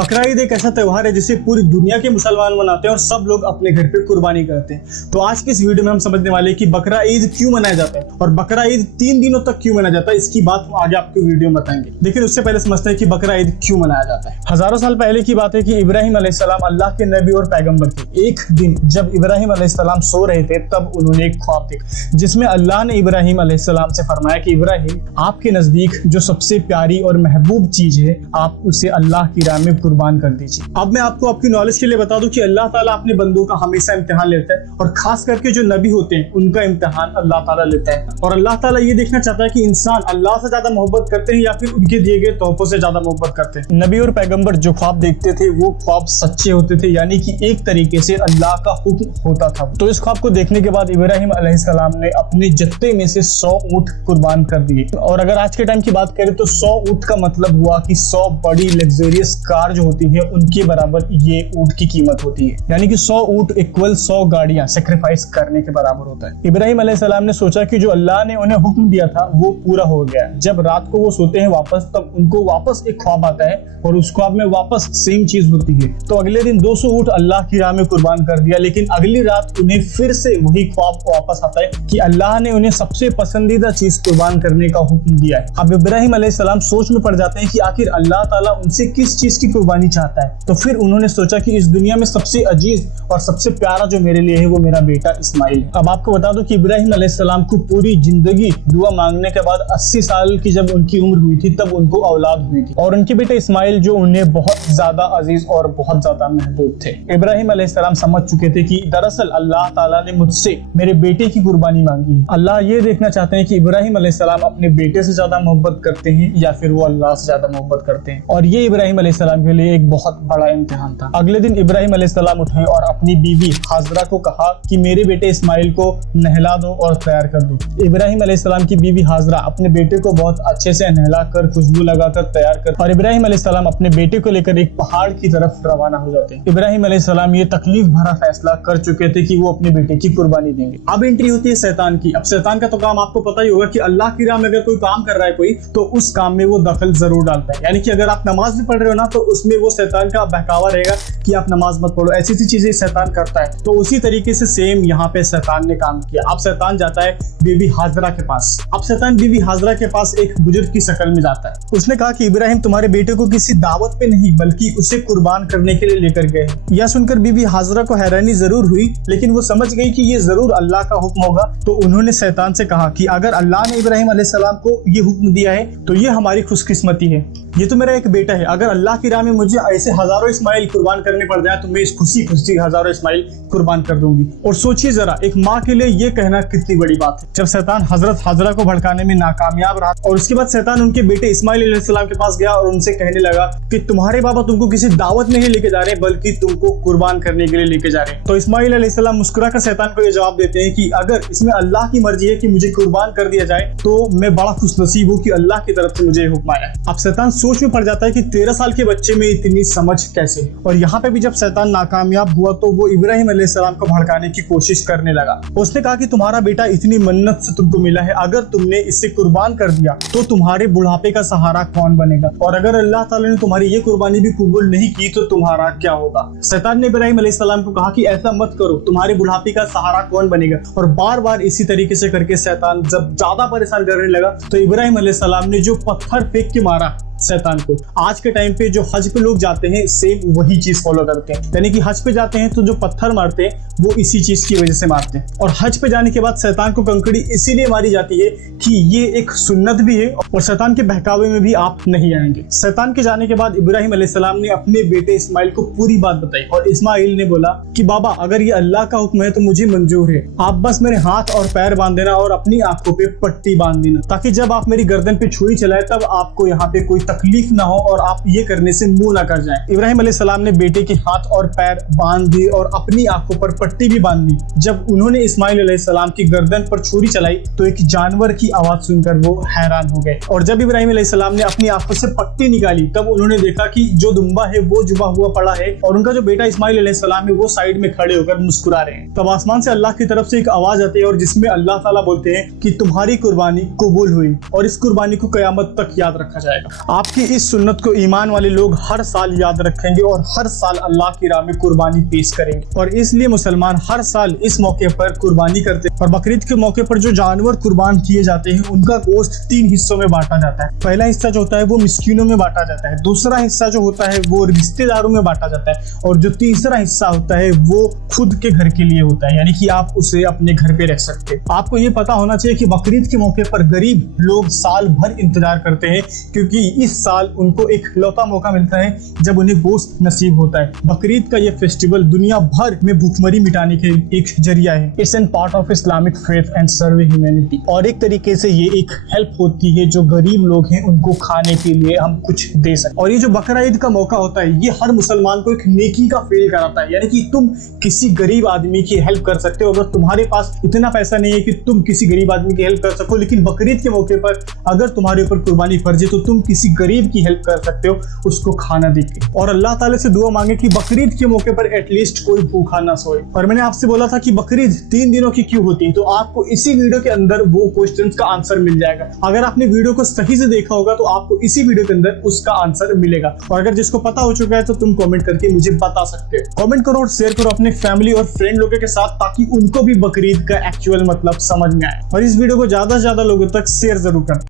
बकरा ईद एक ऐसा त्योहार है जिसे पूरी दुनिया के मुसलमान मनाते हैं और सब लोग अपने घर पे कुर्बानी करते हैं। तो आज की इस वीडियो में हम समझने वाले हैं कि बकरा ईद क्यों मनाया जाता है और बकरा ईद 3 दिनों तक क्यों मनाया जाता है। इसकी बात हम आगे आपको वीडियो में बताएंगे, लेकिन उससे पहले समझते हैं कि बकरा ईद क्यों मनाया जाता है। हजारों साल पहले की बात है कि इब्राहिम अलैहिस्सलाम अल्लाह के नबी और पैगंबर थे। एक दिन जब इब्राहिम अलैहिस्सलाम सो रहे थे तब उन्होंने एक ख्वाब देखा जिसमें अल्लाह ने इब्राहिम अलैहिस्सलाम से फरमाया कि इब्राहिम, आपके नजदीक जो सबसे प्यारी और महबूब चीज है आप उसे अल्लाह की राह में कुर्बान कर दीजिए। अब मैं आपको आपकी नॉलेज के लिए बता दूं कि अल्लाह ताला अपने बंदों का हमेशा इम्तिहान लेता है और खास करके जो नबी होते हैं उनका इम्तिहान अल्लाह ताला लेता है। और अल्लाह ताला ये देखना चाहता है कि इंसान अल्लाह से ज्यादा मोहब्बत करते हैं या फिर उनके दिए गए तोहफों से ज्यादा मोहब्बत करते हैं। नबी और पैगंबर जो ख्वाब देखते थे वो ख्वाब सच्चे होते थे, यानी कि एक तरीके से अल्लाह का हुक्म होता था। तो इस ख्वाब को देखने के बाद इब्राहिम अलैहिस्सलाम ने अपने जत्थे में से 100 ऊंट कुर्बान कर दिए। और अगर आज के टाइम की बात करें तो 100 ऊंट का मतलब हुआ कि 100 बड़ी लग्जरियस कार जो होती है उनके बराबर ये ऊंट की कीमत होती है, यानी कि 100 ऊंट इक्वल 100 गाड़ियां सेक्रीफाइस करने के बराबर होता है। इब्राहिम अलैहिस्सलाम ने सोचा कि जो अल्लाह ने उन्हें हुक्म दिया था वो पूरा हो गया। जब रात को वो सोते हैं वापस, तब उनको वापस एक ख्वाब आता है और उस ख्वाब में वापस सेम चीज होती है। तो अगले दिन 200 ऊंट अल्लाह की राह में कुर्बान कर दिया, लेकिन अगली रात उन्हें फिर से वही ख्वाब वापस आता है कि अल्लाह ने उन्हें सबसे पसंदीदा चीज कुर्बान करने का हुक्म दिया है। अब इब्राहिम अलैहिस्सलाम सोच में पड़ जाते हैं कि आखिर अल्लाह ताला उनसे किस चीज की कुर्बानी चाहता है। तो फिर उन्होंने सोचा कि इस दुनिया में सबसे अजीज और सबसे प्यारा जो मेरे लिए है वो मेरा बेटा इस्माइल है। अब आपको बता दूं कि इब्राहिम अलैहिस्सलाम को पूरी जिंदगी दुआ मांगने के बाद 80 साल की जब उनकी उम्र हुई थी तब उनको औलाद हुई थी और उनके बेटे इस्माइल जो उन्हें बहुत ज्यादा अजीज और बहुत ज्यादा महबूब थे। इब्राहिम अलैहिस्सलाम समझ चुके थे कि दरअसल अल्लाह ताला ने मुझसे मेरे बेटे की कुर्बानी मांगी है। अल्लाह ये देखना चाहते हैं कि इब्राहिम अलैहिस्सलाम अपने बेटे से ज्यादा मोहब्बत करते हैं या फिर वो अल्लाह से ज्यादा मोहब्बत करते हैं। और ये इब्राहिम अलैहिस्सलाम के लिए एक बहुत बड़ा इम्तिहान था। अगले दिन इब्राहिम अलैहिस्सलाम उठे और अपनी बीवी हाजरा को कहा कि मेरे बेटे इस्माइल को नहला दो और तैयार कर दो। इब्राहिम अलैहिस्सलाम की बीवी हाजरा अपने बेटे को बहुत अच्छे से नहला कर खुशबू लगाकर तैयार कर और इब्राहिम अलैहिस्सलाम अपने बेटे को लेकर एक पहाड़ की तरफ रवाना हो जाते हैं। इब्राहिम अलैहिस्सलाम ये तकलीफ भरा फैसला कर चुके थे कि वो अपने बेटे की कुर्बानी देंगे। अब एंट्री होती है शैतान की। अब शैतान का तो काम आपको पता ही होगा कि अल्लाह की राह में अगर कोई काम कर रहा है कोई, तो उस काम में वो दखल जरूर डालता है। यानी कि अगर आप नमाज भी पढ़ रहे हो ना, तो उसमें वो शैतान का बहकावा रहेगा कि आप नमाज मत पढ़ो, ऐसी सी चीजें शैतान करता है। तो उसी तरीके से सेम यहाँ पे शैतान ने काम किया। अब शैतान जाता है बीबी हाजरा के पास। अब शैतान बीबी हाजरा के पास एक बुजुर्ग की शक्ल में जाता है। उसने कहा कि इब्राहिम तुम्हारे बेटे को किसी दावत पे नहीं बल्कि उसे कुर्बान करने के लिए लेकर गए। यह सुनकर बीबी हाजरा को हैरानी जरूर हुई, लेकिन वो समझ गई कि ये जरूर अल्लाह का हुक्म होगा। तो उन्होंने शैतान से कहा कि अगर अल्लाह ने इब्राहिम अलैहिस्सलाम को ये हुक्म दिया है तो ये हमारी खुशकिस्मती है। ये तो मेरा एक बेटा है, अगर अल्लाह की राह में मुझे ऐसे हजारों इस्माइल कुर्बान करने पड़ जाए तो मैं इस खुशी खुशी हजारों इस्माइल कुर्बान कर दूंगी। और सोचिए जरा, एक माँ के लिए ये कहना कितनी बड़ी बात है। जब शैतान हजरत हाजरा को भड़काने में नाकामयाब रहा और उसके बाद शैतान उनके बेटे इस्माइल अलैहिस्सलाम के पास गया और उनसे कहने लगा कि तुम्हारे बाबा तुमको किसी दावत नहीं लेके जा रहे बल्कि तुमको कुर्बान करने के लिए लेके जा रहे हैं। तो इस्माइल अलैहिस्सलाम मुस्कुरा कर शैतान को ये जवाब देते हैं कि अगर इसमें अल्लाह की मर्जी है कि मुझे कुर्बान कर दिया जाए तो मैं बड़ा खुशनसीब हूँ कि अल्लाह की तरफ से मुझे हुक्म आया। अब शैतान सोच में पड़ जाता है कि 13 साल के बच्चे में इतनी समझ कैसे। और यहाँ पे भी जब शैतान नाकामयाब हुआ तो वो इब्राहिम अलैहिस्सलाम को भड़काने की कोशिश करने लगा। उसने कहा कि तुम्हारा बेटा इतनी मन्नत से तुमको मिला है, अगर तुमने इसे कुर्बान कर दिया तो तुम्हारे बुढ़ापे का सहारा कौन बनेगा, और अगर अल्लाह ताला ने तुम्हारी ये कुर्बानी भी कबूल नहीं की तो तुम्हारा क्या होगा। शैतान ने इब्राहिम अलैहिस्सलाम को कहा कि ऐसा मत करो, तुम्हारे बुढ़ापे का सहारा कौन बनेगा। और बार बार इसी तरीके से करके शैतान जब ज्यादा परेशान करने लगा तो इब्राहिम अलैहिस्सलाम ने जो पत्थर फेंक के मारा शैतान को। आज के टाइम पे जो हज पे लोग जाते हैं सेम वही चीज फॉलो करते हैं, यानी कि हज पे जाते हैं तो जो पत्थर मारते हैं वो इसी चीज की वजह से मारते हैं। और हज पे जाने के बाद शैतान को कंकड़ी इसीलिए मारी जाती है कि ये एक सुन्नत भी है और शैतान के बहकावे में भी आप नहीं आएंगे। शैतान के जाने के बाद इब्राहिम अलैहिस्सलाम ने अपने बेटे इस्माइल को पूरी बात बताई और इस्माइल ने बोला कि बाबा अगर ये अल्लाह का हुक्म है तो मुझे मंजूर है, आप बस मेरे हाथ और पैर बांध देना और अपनी आंखों पे पट्टी बांध देना, ताकि जब आप मेरी गर्दन पे छुरी चलाए तब आपको यहाँ पे कोई तकलीफ ना हो और आप ये करने से मुंह ना कर जाएं। इब्राहिम अलैहिस्सलाम ने बेटे के हाथ और पैर बांध दिए और अपनी आंखों पर पट्टी भी बांध दी। जब उन्होंने इस्माइल अलैहिस्सलाम की गर्दन पर छुरी चलाई तो एक जानवर की आवाज सुनकर वो हैरान हो गए। और जब इब्राहिम अलैहिस्सलाम ने अपनी आंखों से पट्टी निकाली तब उन्होंने देखा कि जो दुम्बा है वो जुबा हुआ पड़ा है और उनका जो बेटा इस्माइल अलैहिस्सलाम है वो साइड में खड़े होकर मुस्कुरा रहे हैं। तब आसमान से अल्लाह की तरफ से एक आवाज आती है और जिसमें अल्लाह ताला बोलते हैं कि तुम्हारी कुर्बानी कबूल हुई और इस कुर्बानी को कयामत तक याद रखा जाएगा। आपकी इस सुन्नत को ईमान वाले लोग हर साल याद रखेंगे और हर साल अल्लाह की राह में कुर्बानी पेश करेंगे। और इसलिए मुसलमान हर साल इस मौके पर कुर्बानी करते हैं। और बकरीद के मौके पर जो जानवर कुर्बान किए जाते हैं उनका गोश्त 3 हिस्सों में बांटा जाता है। पहला हिस्सा जो होता है वो मिस्कीनों में बांटा जाता है, दूसरा हिस्सा जो होता है वो रिश्तेदारों में बांटा जाता है, और जो तीसरा हिस्सा होता है वो खुद के घर के लिए होता है, यानी कि आप उसे अपने घर पे रख सकते हैं। आपको ये पता होना चाहिए कि बकरीद के मौके पर गरीब लोग साल भर इंतजार करते हैं, क्योंकि इस साल उनको एक लौता मौका मिलता है जब उन्हें गोश्त नसीब होता है। बकरीद का ये फेस्टिवल दुनिया भर में भूखमरी मिटाने के एक जरिया है। It's an part of Islamic faith and serve humanity. और एक तरीके से ये एक हेल्प होती है जो गरीब लोग हैं उनको खाने के लिए हम कुछ दे सकें। और ये जो बकरा ईद का मौका होता है ये हर मुसलमान को एक नेकी का फील कराता है, यानी कि तुम किसी गरीब आदमी की हेल्प कर सकते हो। अगर तुम्हारे पास इतना पैसा नहीं है कि तुम किसी गरीब आदमी की हेल्प कर सको, लेकिन बकरीद के मौके पर अगर तुम्हारे ऊपर कुर्बानी फर्ज है तो तुम किसी गरीब की हेल्प कर सकते हो उसको खाना देके। और अल्लाह ताला से दुआ मांगे कि बकरीद के मौके पर एटलीस्ट कोई भूखा ना सोए। और मैंने आपसे बोला था कि बकरीद 3 दिनों की क्यों होती है, तो आपको इसी वीडियो के अंदर वो क्वेश्चंस का आंसर मिल जाएगा। अगर आपने वीडियो को सही से देखा होगा तो आपको इसी वीडियो के अंदर उसका आंसर मिलेगा। और अगर जिसको पता हो चुका है तो तुम कमेंट करके मुझे बता सकते हो। कमेंट करो और शेयर करो अपने फैमिली और फ्रेंड लोगों के साथ, ताकि उनको भी बकरीद का एक्चुअल मतलब समझ में आए। और इस वीडियो को ज्यादा से ज्यादा लोगों तक शेयर जरूर करना।